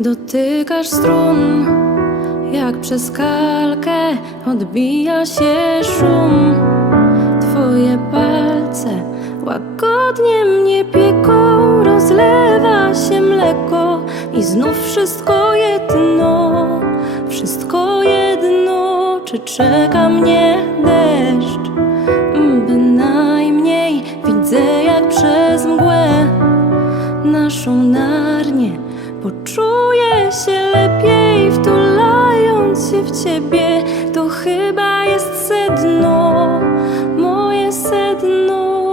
Dotykasz strun, jak przez kalkę odbija się szum. Twoje palce łagodnie mnie pieką, rozlewa się mleko i znów wszystko jedno, wszystko jedno, czy czeka mnie deszcz. Bynajmniej widzę jak przez mgłę naszą narnię. Poczuję się lepiej, wtulając się w ciebie. To chyba jest sedno, moje sedno.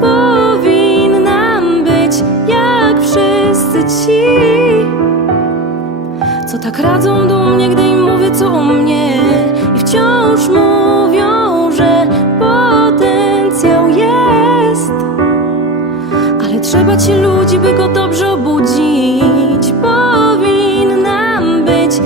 Powinnam być jak wszyscy ci, co tak radzą do mnie, gdy im mówię co o mnie. Ale trzeba ci ludzi, by go dobrze obudzić. Powinnam być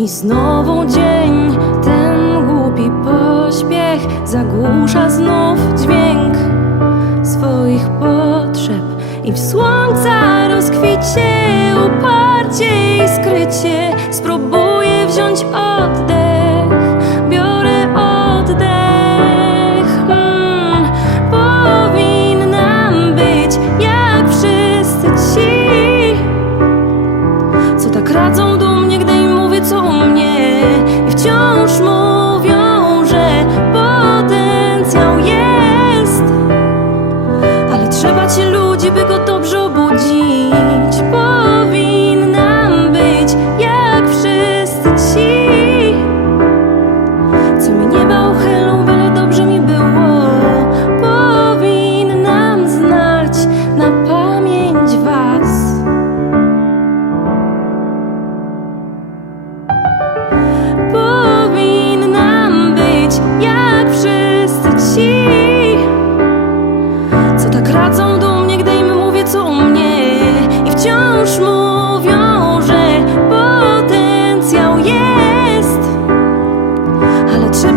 I znowu dzień, ten głupi pośpiech zagłusza znów dźwięk swoich potrzeb. I w słońca rozkwicie uparcie i skrycie spróbuję wziąć oddech, i wciąż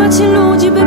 ale trzeba ci ludzi, by